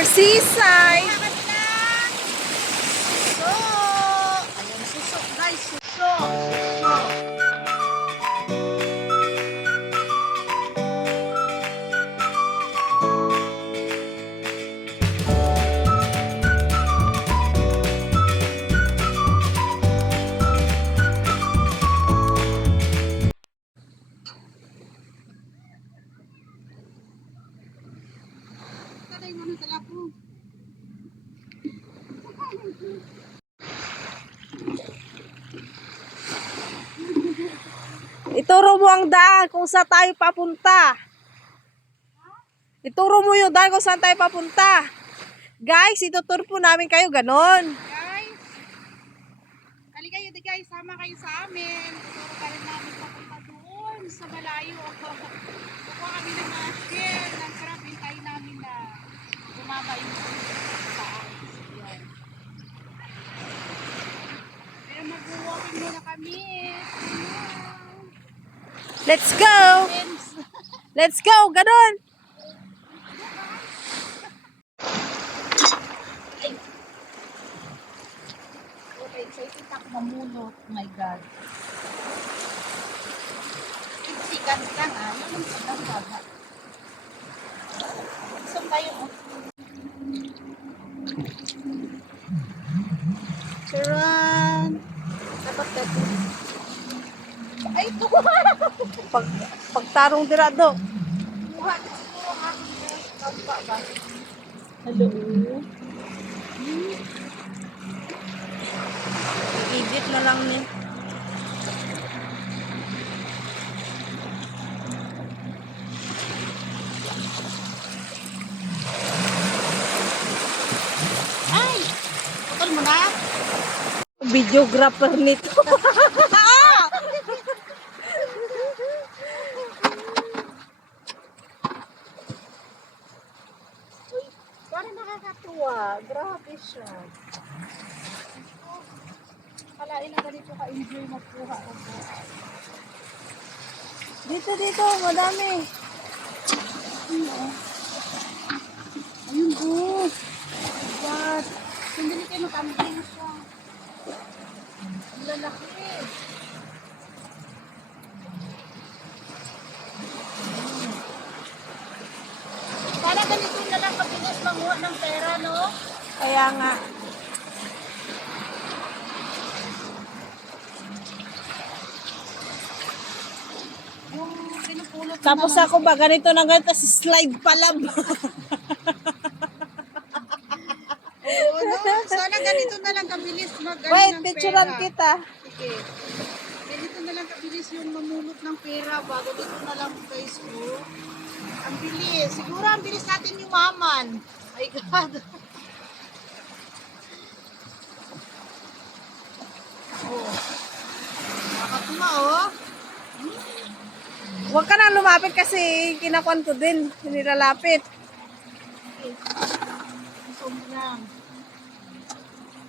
Our seaside. Suso! Ayan, suso guys, suso. Suso. Ituro mo ang daan kung saan tayo papunta. Ituro mo yung daan kung saan tayo papunta. Guys, ituturo po namin kayo ganon. Guys, halika kayo guys, sama kayo sa amin. Tuturo pa rin namin papunta doon sa malayo. Kukuha kami ng mga share ng crab. Hintayin namin na bumaba yung taas. Yan. Pero mag-walking muna kami. Let's go! Let's go! Ganon! Okay, so itak mamulot. Oh my God. 50 seconds lang ah. Yun ang sadang baga. Isang tayo oh. Charan! Dapat dito. Ay, ito! Pagtarong dirado. Buha na siguro ang aking kampa ba? Hello? I-edit na lang ni. Ay! Putol mo na? Videographer nito. Uy, parang nakakatuwa. Grabe siya. Kalain na ganito ka-enjoy magkuha ko po. Dito, madami. Ayun po. What? Sandali kayo mag-amping siya. Ang lalaki. Para ganito na lang kapigas manguha ng pera, no? Kaya nga. Yung pinupulot Tapos ako ba, ganito na ganito, slide pala ba? Oo, no? Sana ganito na lang kabilis Wait, ng picturean pera. kita. Sige. Ganito na lang kabilis yung mamulot ng pera ba? Ganito na lang guys ko. Ang bilis. Siguro ang bilis natin yumaman. My God. Oh. Nakakatuwa oh. Huwag ka nang lumapit kasi kinakuan ko din. Nilalapit. Zoom lang.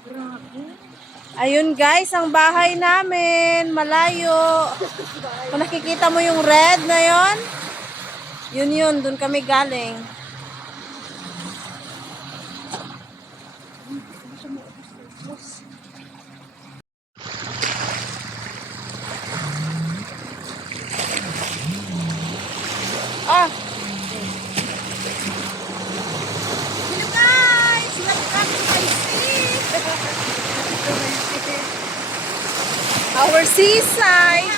Grabe. Ayun guys, ang bahay namin. Malayo. Kung nakikita mo yung red na yon, yun, dun kami galing. Ah, Hello guys! Welcome to my street! our seaside.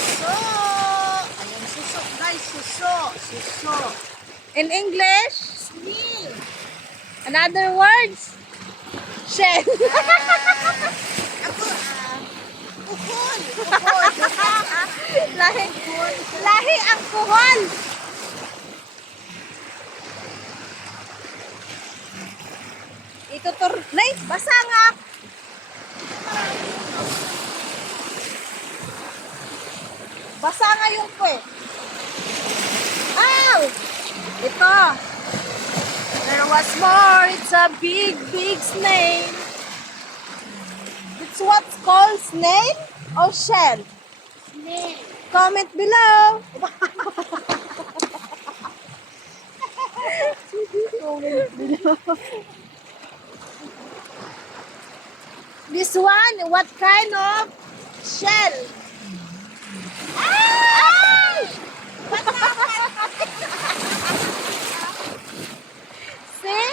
Suso! Ayan, suso guys, suso. Suso. In English, Snail. another words, shell. Ako, ukol. Ukol. Lahi ang kuhol. Itutur, nay, basa nga. Basa nga yung kwe. Ow! Ito. There was more. It's a big, big snail. It's what's called snail or shell? Snail. Comment below. This one, what kind of shell? Ah! See?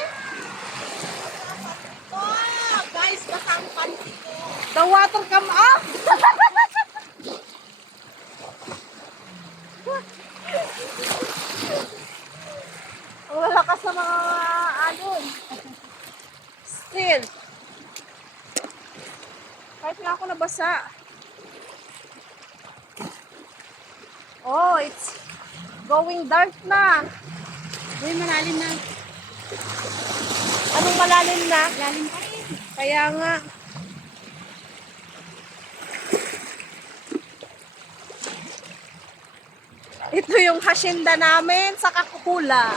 Oh, guys, baka ang panty ko. The water come up. Wala ka sa mga alon. Still. Kahit nga ako nabasa. Oh, it's going dark na. Uy, malalim na. Anong malalim na? Lalim pa rin. Kaya nga. Ito yung hacienda namin sa Kakukula.